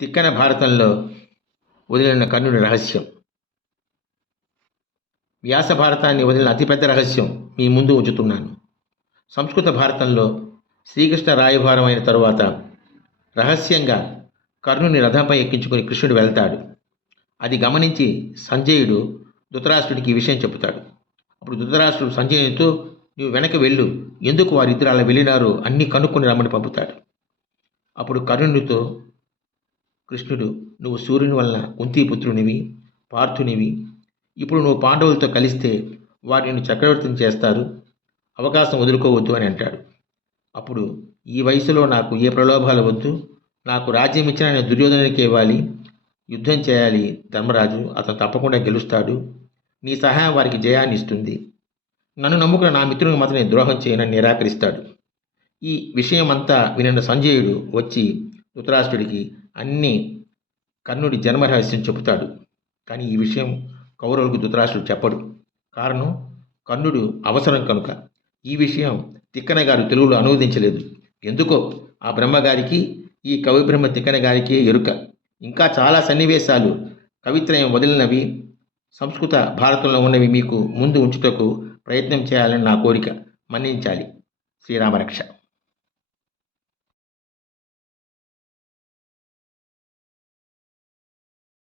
తిక్కన భారతంలో వదిలిన కర్ణుడి రహస్యం. వ్యాస భారతాన్ని వదిలిన అతిపెద్ద రహస్యం మీ ముందు ఉంచుతున్నాను. సంస్కృత భారతంలో శ్రీకృష్ణ రాయభారం అయిన తరువాత రహస్యంగా కర్ణుని రథంపై ఎక్కించుకుని కృష్ణుడు వెళ్తాడు. అది గమనించి సంజయుడు ధృతరాష్ట్రుడికి ఈ విషయం చెబుతాడు. అప్పుడు ధృతరాష్ట్రుడు సంజయునితో నువ్వు వెనక వెళ్ళు. ఎందుకు వారిద్దరు అలా వెళ్ళినారు అన్నీ కనుక్కొని రమ్మని పంపుతాడు. అప్పుడు కర్ణునితో కృష్ణుడు నువ్వు సూర్యుని వలన కుంతీపుత్రునివి పార్థునివి. ఇప్పుడు నువ్వు పాండవులతో కలిస్తే వారిని చక్రవర్తిని చేస్తారు. అవకాశం వదులుకోవద్దు అని అంటాడు. అప్పుడు ఈ వయసులో నాకు ఏ ప్రలోభాలు వద్దు. నాకు రాజ్యం ఇచ్చిన నేను దుర్యోధనుడికి ఇవ్వాలి. యుద్ధం చేయాలి ధర్మరాజు అతను తప్పకుండా గెలుస్తాడు. నీ సహాయం వారికి జయాన్ని ఇస్తుంది. నన్ను నమ్ముకున్న నా మిత్రుని మాత్రం నేను ద్రోహం చేయనని నిరాకరిస్తాడు. ఈ విషయం అంతా వినిన సంజయుడు వచ్చి ధృతరాష్ట్రుడికి అన్ని కర్ణుడి జన్మరహస్యం చెబుతాడు. కానీ ఈ విషయం కౌరవులకు ధృతరాష్ట్రుడు చెప్పడు. కారణం కర్ణుడు అవసరం కనుక. ఈ విషయం తిక్కన గారు తెలుగులో అనువదించలేదు. ఎందుకో? ఆ బ్రహ్మగారికి ఈ కవి బ్రహ్మ తిక్కన గారికి ఎరుక. ఇంకా చాలా సన్నివేశాలు కవిత్రయం వదిలినవి సంస్కృత భారతంలో ఉన్నవి మీకు ముందు ఉంచుటకు ప్రయత్నం చేయాలని నా కోరిక. మన్నించాలి. శ్రీరామరక్ష.